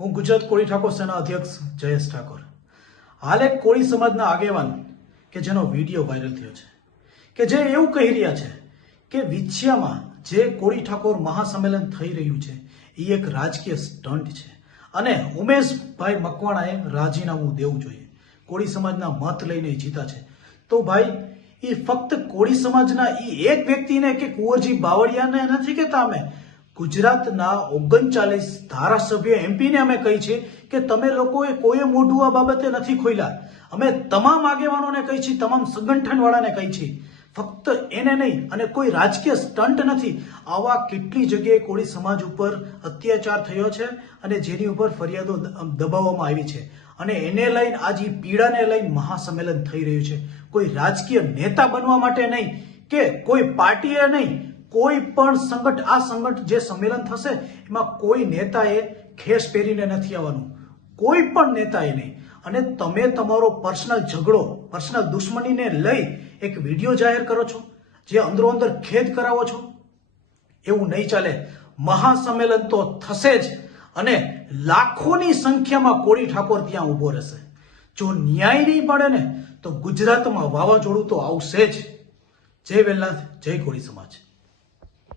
હું ગુજરાત કોળી ઠાકોર સેના અધ્યક્ષ જયેશ ઠાકોર હાલ એક કોળી સમાજના આગેવાન કે જેનો વિડીયો વાયરલ થયો છે કે જે એવું કહી રહ્યા છે કે વિછિયામાં જે કોળી ઠાકોર મહાસંમેલન થઈ રહ્યું છે એ એક રાજકીય સ્ટન્ટ છે અને ઉમેશભાઈ મકવાણાએ રાજીનામું દેવું જોઈએ. કોળી સમાજના મત લઈને જીતા છે તો ભાઈ એ ફક્ત કોળી સમાજના એ એક વ્યક્તિને કે કુંવરજી બાવળિયાને નથી કહેતા. અમે ગુજરાતના 39 ધારાસભ્ય એમપીને અમે કહી છે કે તમે લોકોએ કોઈ મોઢું આ બાબતે નથી ખોલ્યા. અમે તમામ આગેવાનોને કહી છે, તમામ સંગઠન વાળાને કહી છે, ફક્ત એને નહીં. અને કોઈ રાજકીય સ્ટન્ટ નથી. આવા કેટલી જગ્યાએ કોળી સમાજ ઉપર અત્યાચાર થયો છે અને જેની ઉપર ફરિયાદો દબાવવામાં આવી છે અને એને લઈને આજે પીડાને લઈને મહાસંમેલન થઈ રહ્યું છે. કોઈ રાજકીય નેતા બનવા માટે નહીં કે કોઈ પાર્ટીએ નહીં, કોઈ પણ આ સંગઠન જે સંમેલન થશે એમાં કોઈ નેતાએ ખેસ પહેરીને નથી આવવાનું, કોઈ પણ નેતાએ નહીં. અને તમે તમારો પર્સનલ ઝઘડો, પર્સનલ દુશ્મનીને લઈ એક વિડીયો જાહેર કરો છો, જે અંદરો અંદર ખેદ કરાવો છો, એવું નહીં ચાલે. મહાસંમેલન તો થશે જ અને લાખોની સંખ્યામાં કોળી ઠાકોર ત્યાં ઉભો રહેશે. જો ન્યાય નહીં મળે ને તો ગુજરાતમાં વાવાઝોડું તો આવશે જ. જય વેલનાથ, જય કોળી સમાજ.